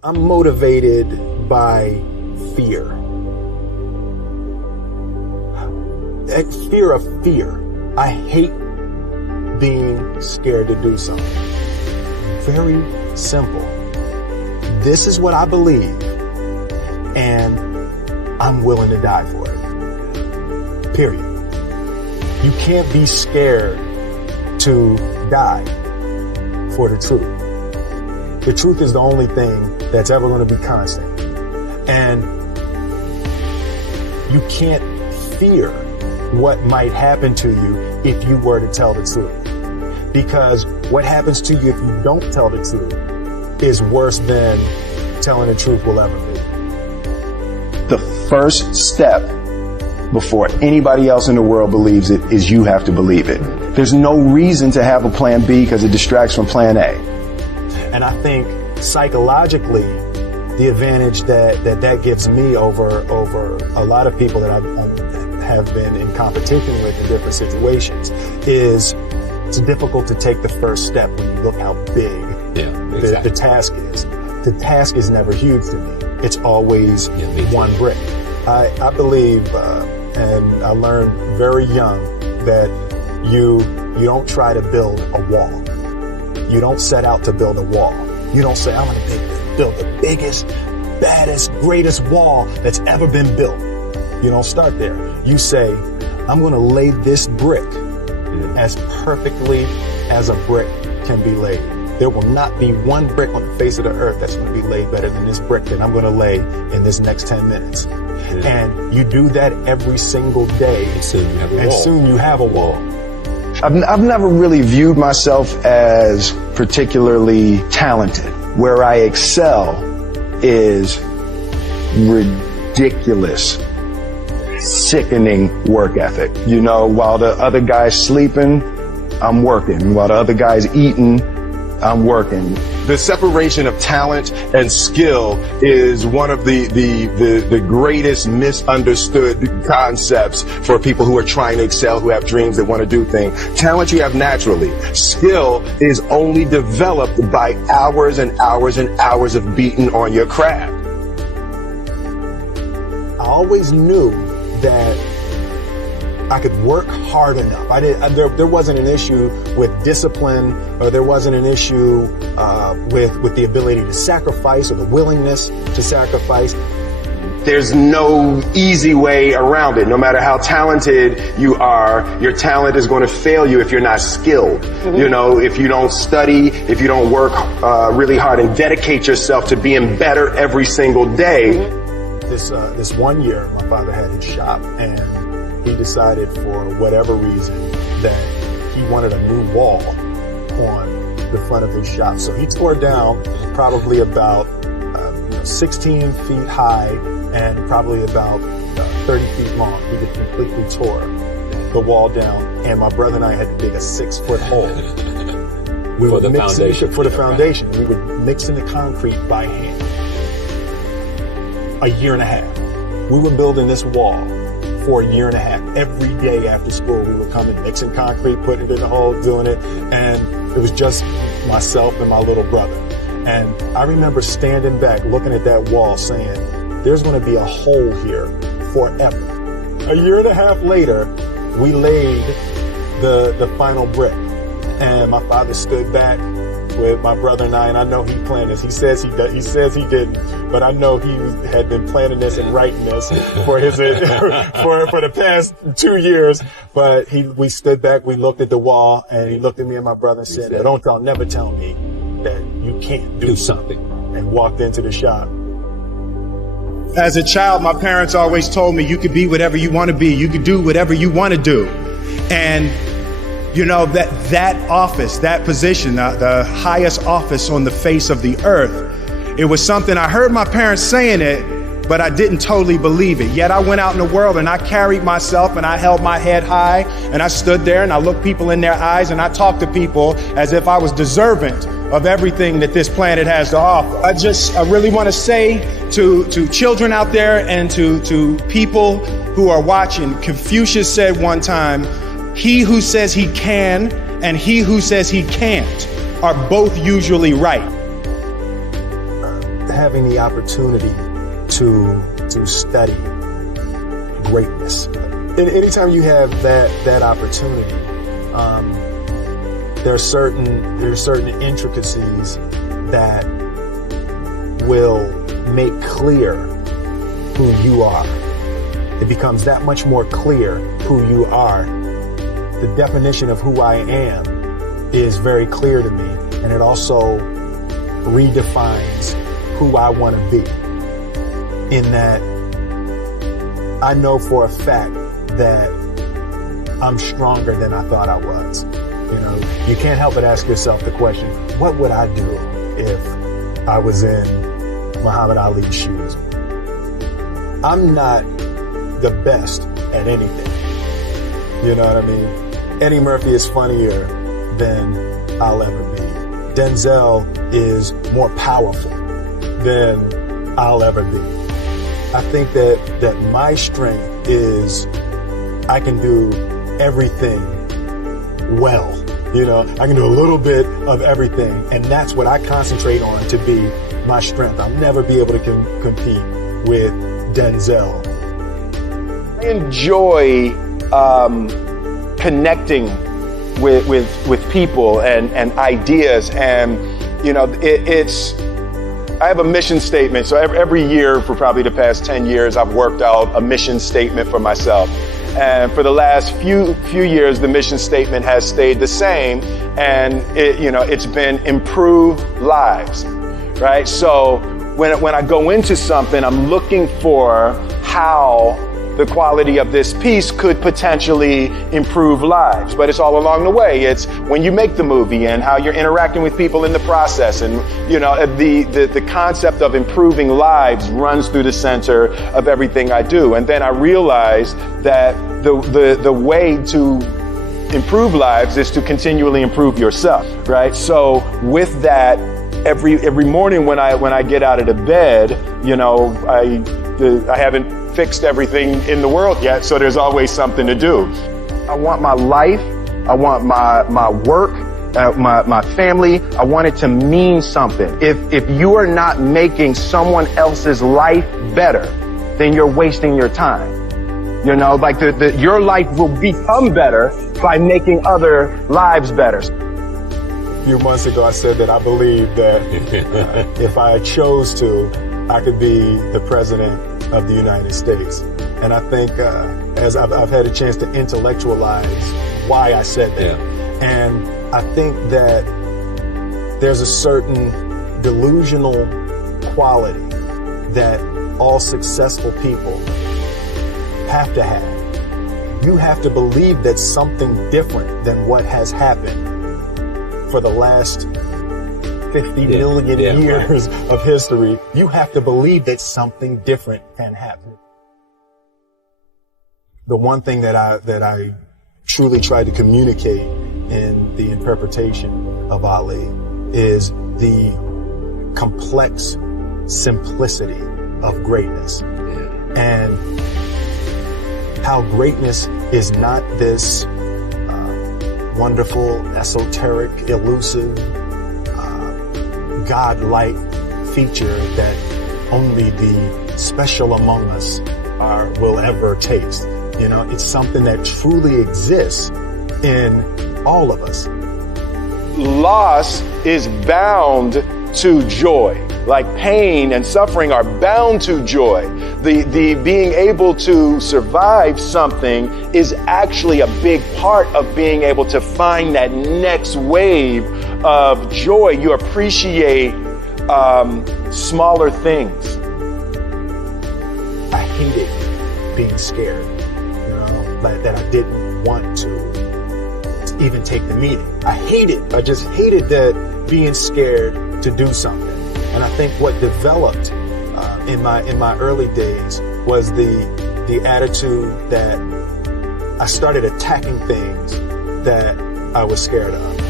I'm motivated by fear. Fear of fear. I hate being scared to do something. Very simple. This is what I believe, and I'm willing to die for it. Period. You can't be scared to die for the truth. The truth is the only thing that's ever going to be constant. And you can't fear what might happen to you if you were to tell the truth. Because what happens to you if you don't tell the truth is worse than telling the truth will ever be. The first step before anybody else in the world believes it is you have to believe it. There's no reason to have a plan B because it distracts from plan A. And I think psychologically, the advantage that gives me over a lot of people that I have been in competition with in different situations is it's difficult to take the first step when you look how big the task is. The task is never huge to me. It's always one brick. I believe, and I learned very young, that you don't try to build a wall. You don't set out to build a wall. You don't say, I'm going to build the biggest, baddest, greatest wall that's ever been built. You don't start there. You say, I'm going to lay this brick as perfectly as a brick can be laid. There will not be one brick on the face of the earth that's going to be laid better than this brick that I'm going to lay in this next 10 minutes. And you do that every single day, and soon you have a wall. I've never really viewed myself as particularly talented. Where I excel is ridiculous, sickening work ethic. You know, while the other guy's sleeping, I'm working. While the other guy's eating, I'm working. The separation of talent and skill is one of the greatest misunderstood concepts for people who are trying to excel, who have dreams that want to do things. Talent you have naturally. Skill is only developed by hours and hours and hours of beating on your craft. I always knew that I could work hard enough. There wasn't an issue with discipline, or there wasn't an issue with the ability to sacrifice or the willingness to sacrifice. There's no easy way around it. No matter how talented you are, your talent is going to fail you if you're not skilled. You know, if you don't study, if you don't work really hard and dedicate yourself to being better every single day. This one year, my father had his shop, and he decided for whatever reason that he wanted a new wall on the front of his shop. So he tore down probably about 16 feet high and probably about 30 feet long. He just completely tore the wall down, and my brother and I had to dig a 6-foot hole. For the foundation. We would mix in the concrete by hand. A year and a half. We were building this wall for a year and a half. Every day after school, we would come and mix in concrete, putting it in the hole, doing it. And it was just myself and my little brother. And I remember standing back, looking at that wall, saying, there's going to be a hole here forever. A year and a half later, we laid the final brick. And my father stood back with my brother and I know he planned this. He says he didn't, but I know he had been planning this and writing this for his for the past 2 years. But we stood back, we looked at the wall, and he looked at me and my brother and said, never tell me that you can't do something, and walked into the shop. As a child, my parents always told me you could be whatever you want to be. You could do whatever you want to do. And you know, that office, that position, the highest office on the face of the earth, it was something I heard my parents saying it, but I didn't totally believe it. Yet I went out in the world and I carried myself and I held my head high and I stood there and I looked people in their eyes and I talked to people as if I was deserving of everything that this planet has to offer. I really want to say to children out there and to people who are watching, Confucius said one time, he who says he can and he who says he can't are both usually right. having the opportunity to study greatness. And anytime you have that opportunity, there are certain intricacies that will make clear who you are. It becomes that much more clear who you are. The definition of who I am is very clear to me, and it also redefines who I want to be. In that, I know for a fact that I'm stronger than I thought I was. You know, you can't help but ask yourself the question, what would I do if I was in Muhammad Ali's shoes? I'm not the best at anything. You know what I mean? Eddie Murphy is funnier than I'll ever be. Denzel is more powerful than I'll ever be. I think that my strength is I can do everything well. You know, I can do a little bit of everything, and that's what I concentrate on to be my strength. I'll never be able to compete with Denzel. I enjoy connecting with people and ideas, and you know, I have a mission statement. So every year for probably the past 10 years, I've worked out a mission statement for myself. And for the last few years, the mission statement has stayed the same, and it's been improve lives, right? So when I go into something, I'm looking for how the quality of this piece could potentially improve lives. But it's all along the way. It's when you make the movie and how you're interacting with people in the process. And, you know, the concept of improving lives runs through the center of everything I do. And then I realized that the way to improve lives is to continually improve yourself, right? So with that, every morning when I get out of the bed, you know, I haven't fixed everything in the world yet, so there's always something to do. I want my life, I want my work, my family, I want it to mean something. If you are not making someone else's life better, then you're wasting your time. You know, like your life will become better by making other lives better. A few months ago, I said that I believe that if I chose to, I could be the president of the United States. And I think as I've had a chance to intellectualize why I said that. Yeah. And I think that there's a certain delusional quality that all successful people have to have. You have to believe that something different than what has happened for the last 50 million years of history. You have to believe that something different can happen. The one thing that I truly tried to communicate in the interpretation of Ali is the complex simplicity of greatness. And how greatness is not this wonderful, esoteric, elusive, God-like feature that only the special among us will ever taste. You know, it's something that truly exists in all of us. Loss is bound to joy. Like pain and suffering are bound to joy. The being able to survive something is actually a big part of being able to find that next wave of joy. You appreciate smaller things. I hated being scared, you know, like that I didn't want to even take the meeting. I just hated that being scared to do something. And I think what developed in my early days was the attitude that I started attacking things that I was scared of.